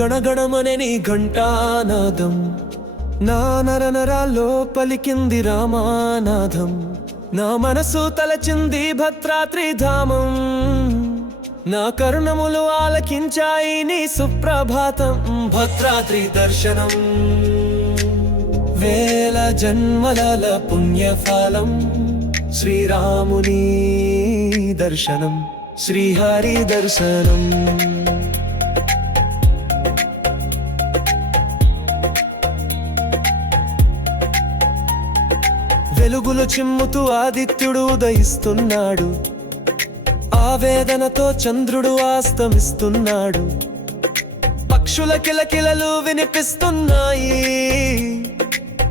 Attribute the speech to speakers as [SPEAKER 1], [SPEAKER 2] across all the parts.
[SPEAKER 1] గణగణమనే నీ ఘంటానాదం. నా నర నరాల్లో పలికింది రామానాథం నా మనసు తలచింది భద్రాద్రి ధామం. నా కరుణములు ఆలకించాయి నీ సుప్రభాతం. భద్రాద్రి దర్శనం. వేల జన్మల పుణ్యఫలం. శ్రీరాముని దర్శనం. శ్రీహరి దర్శనం. వెలుగులు చిమ్ముతూ ఆదిత్యుడు ఉదయిస్తున్నాడు. ఆవేదనతో చంద్రుడు ఆస్తమిస్తున్నాడు పక్షుల కిలకిలలు వినిపిస్తున్నాయి.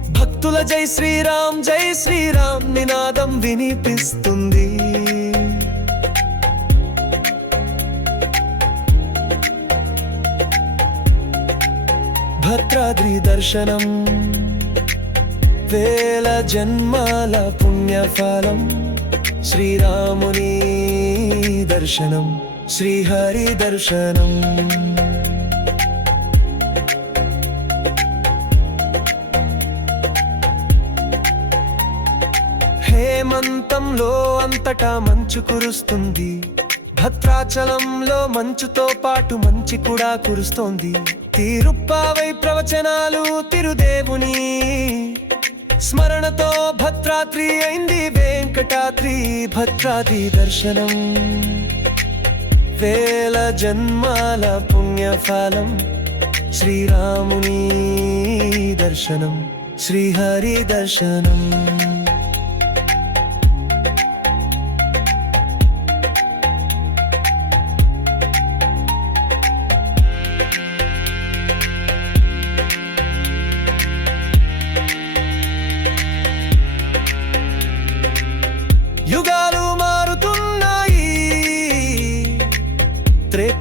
[SPEAKER 1] భక్తుల జై శ్రీరామ్ జై శ్రీరామ్ నినాదం వినిపిస్తుంది. భద్రాద్రి దర్శనం. వేల జన్మల పుణ్యఫలం. శ్రీరాముని దర్శనం శ్రీహరి దర్శనం. హేమంతంలో అంతటా మంచు కురుస్తుంది. భద్రాచలంలో మంచుతో పాటు మంచి కూడా కురుస్తోంది. తిరుప్పావై ప్రవచనాలు తిరుదేవుని స్మరణతో భద్రాద్రి అయింది వెంకటాద్రి భద్రాద్రి దర్శనం. వేల జన్మాల పుణ్యఫలం శ్రీరాముని దర్శనం శ్రీహరి దర్శనం.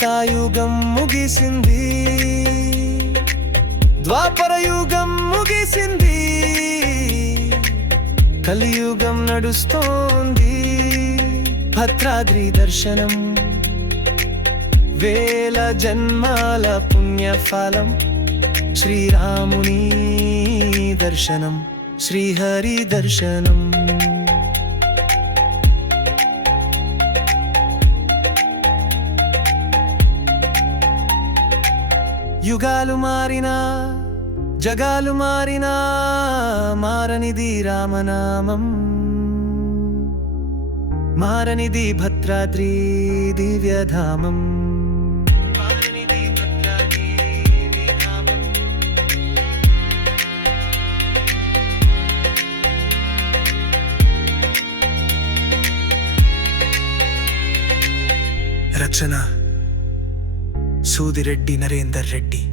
[SPEAKER 1] త్రేతాయుగం ముగిసింది. ద్వాపర యుగం ముగిసింది. కలియుగం నడుస్తోంది. భద్రాద్రి దర్శనం. వేల జన్మాల పుణ్యఫలం. శ్రీరాముని దర్శనం. శ్రీహరి దర్శనం. యుగాలు మారినా జగాలు మారినా మారనిది రామనామం. మారనిది భద్రాద్రి దివ్యధామం. మారనిది
[SPEAKER 2] రచన ಸೂದಿರೆಡ್ಡಿ ನರೇಂದರ್ ರೆಡ್ಡಿ.